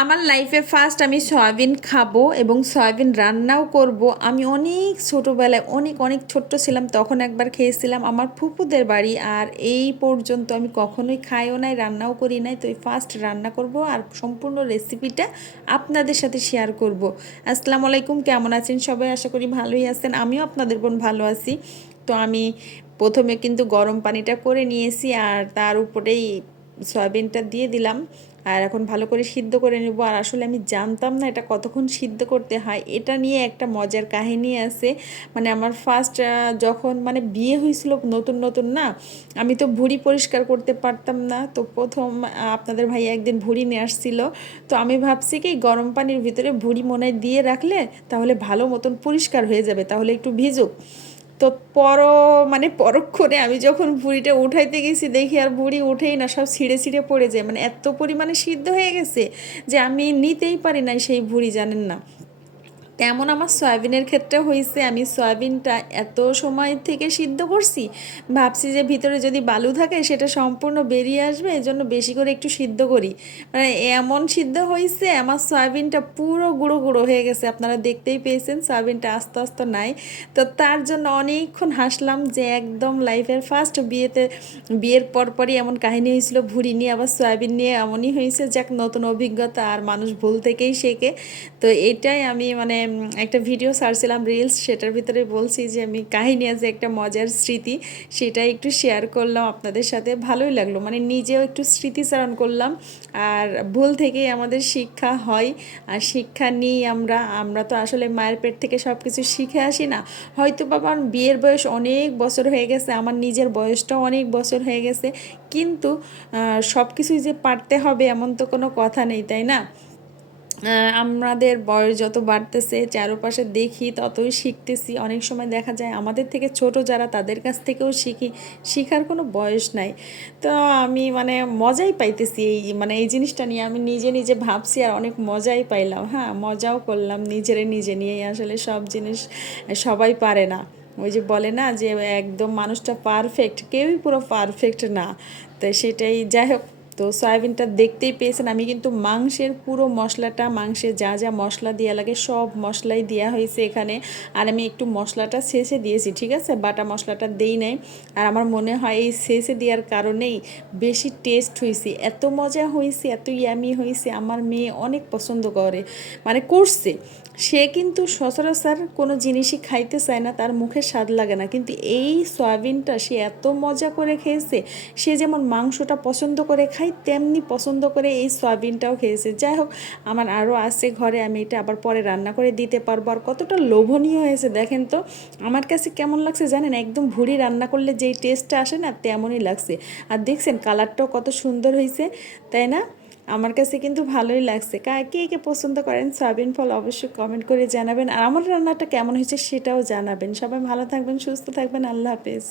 আমার লাইফে ফার্স্ট আমি সয়াবিন খাবো এবং সয়াবিন রান্নাও করব। আমি অনেক ছোটোবেলায় অনেক অনেক ছোট্ট ছিলাম তখন একবার খেয়েছিলাম আমার ফুপুদের বাড়ি, আর এই পর্যন্ত আমি কখনোই খাইও নাই, রান্নাও করি নাই। তো এই ফার্স্ট রান্না করব আর সম্পূর্ণ রেসিপিটা আপনাদের সাথে শেয়ার করব। আসসালামু আলাইকুম, কেমন আছেন সবাই? আশা করি ভালোই আছেন, আমিও আপনাদের বোন ভালো আছি। তো আমি প্রথমে কিন্তু গরম পানিটা করে নিয়েছি আর তার উপরেই সয়াবিনটা দিয়ে দিলাম। আর এখন ভালো করে সিদ্ধ করে নেব। আর আসলে আমি জানতাম না এটা কতক্ষণ সিদ্ধ করতে হয়। এটা নিয়ে একটা মজার কাহিনী আছে। মানে আমার ফার্স্ট যখন মানে বিয়ে হয়েছিল নতুন নতুন না, আমি তো ভুঁড়ি পরিষ্কার করতে পারতাম না। তো প্রথম আপনাদের ভাই একদিন ভুঁড়ি নিয়ে আসছিল। তো আমি ভাবছি কি গরম পানির ভিতরে ভুঁড়ি মনে হয় দিয়ে রাখলে তাহলে ভালো মতন পরিষ্কার হয়ে যাবে, তাহলে একটু ভিজুক। তো মানে পরক্ষণে আমি যখন ভুঁড়িটা উঠাইতে গেছি দেখি আর ভুঁড়ি উঠেই না, সব ছিঁড়ে ছিঁড়ে পড়ে যায়। মানে এত পরিমাণে সিদ্ধ হয়ে গেছে যে আমি নিতেই পারি না সেই ভুঁড়ি, জানেন না। তেমন আমার সয়াবিনের ক্ষেত্রে হয়েছে। আমি সয়াবিনটা এত সময় থেকে সিদ্ধ করছি, ভাবছি যে ভিতরে যদি বালু থাকে সেটা সম্পূর্ণ বেরিয়ে আসবে, এই জন্য বেশি করে একটু সিদ্ধ করি। মানে এমন সিদ্ধ হয়েছে আমার সয়াবিনটা পুরো গুঁড়ো গুঁড়ো হয়ে গেছে, আপনারা দেখতেই পেয়েছেন সয়াবিনটা আস্তে আস্তে নাই। তো তার জন্য অনেকক্ষণ হাসলাম যে একদম লাইফের ফার্স্ট বিয়ের পরপরই এমন কাহিনী হয়েছিল, ভুঁড়ি নিয়ে আবার সয়াবিন নিয়ে এমনই হয়েছে। যাক, নতুন অভিজ্ঞতা, আর মানুষ ভুল থেকেই শেখে। তো এটাই আমি মানে একটা ভিডিও ছাড়ছিলাম রিলস, সেটার ভিতরে বলছি যে আমি কাহিনী আছে একটা মজার স্মৃতি, সেটাই একটু শেয়ার করলাম আপনাদের সাথে। ভালোই লাগলো, মানে নিজেও একটু স্মৃতিচারণ করলাম। আর ভুল থেকেই আমাদের শিক্ষা হয়, আর শিক্ষা নিই আমরা। আমরা তো আসলে মায়ের পেট থেকে সব কিছু শিখে আসি না। হয়তো বাবার বিয়ের বয়স অনেক বছর হয়ে গেছে, আমার নিজের বয়সটাও অনেক বছর হয়ে গেছে, কিন্তু সব কিছুই যে পারতে হবে এমন তো কোনো কথা নেই, তাই না? আমাদের বয়স যত বাড়তেছে চারপাশে দেখি ততই শিখতেছি। অনেক সময় দেখা যায় আমাদের থেকে ছোট যারা তাদের কাছ থেকেও শিখি, শিখার কোনো বয়স নাই। তো আমি মানে মজাই পাইতেছি মানে এই জিনিসটা নিয়ে আমি নিজে নিজে ভাবছি আর অনেক মজাই পাইলাম। হ্যাঁ, মজাও করলাম নিজেরে নিজে নিয়েই। আসলে সব জিনিস সবাই পারে না। ওই যে বলে না যে একদম মানুষটা পারফেক্ট, কেউই পুরো পারফেক্ট না। তো সেটাই, যাই হোক। তো সয়াবিনটা দেখতেই পেয়েছেন আমি কিন্তু মাংসের পুরো মশলাটা, মাংসে যা যা মশলা দেওয়া লাগে সব মশলাই দেওয়া হয়েছে এখানে। আর আমি একটু মশলাটা শেষে দিয়েছি, ঠিক আছে, বাটা মশলাটা দেই নাই। আর আমার মনে হয় এই শেষে দেওয়ার কারণেই বেশি টেস্ট হয়েছে, এত মজা হয়েছে, এত ইয়ামি হয়েছে। আমার মেয়ে অনেক পছন্দ করে, মানে করছে। সে কিন্তু সচরাচর কোনো জিনিসই খাইতে চায় না, তার মুখে স্বাদ লাগে না, কিন্তু এই সয়াবিনটা সে এত মজা করে খেয়েছে। সে যেমন মাংসটা পছন্দ করে খায় তেমনি পছন্দ করে এই সয়াবিনটাও খেয়েছে। যাই হোক, আমার আরও আছে ঘরে, আমি এটা আবার পরে রান্না করে দিতে পারবো। আর কতটা লোভনীয় হয়েছে দেখেন তো। আমার কাছে কেমন লাগছে জানেন, একদম ভুঁড়ি রান্না করলে যেই টেস্টটা আসে না তেমনই লাগছে। আর দেখছেন কালারটাও কত সুন্দর হয়েছে, তাই না? আমার কাছে কিন্তু ভালোই লাগছে। কে কে পছন্দ করেন সয়াবিন ফল অবশ্যই কমেন্ট করে জানাবেন, আর আমার রান্নাটা কেমন হয়েছে সেটাও জানাবেন। সবাই ভালো থাকবেন, সুস্থ থাকবেন, আল্লাহ হাফেজ।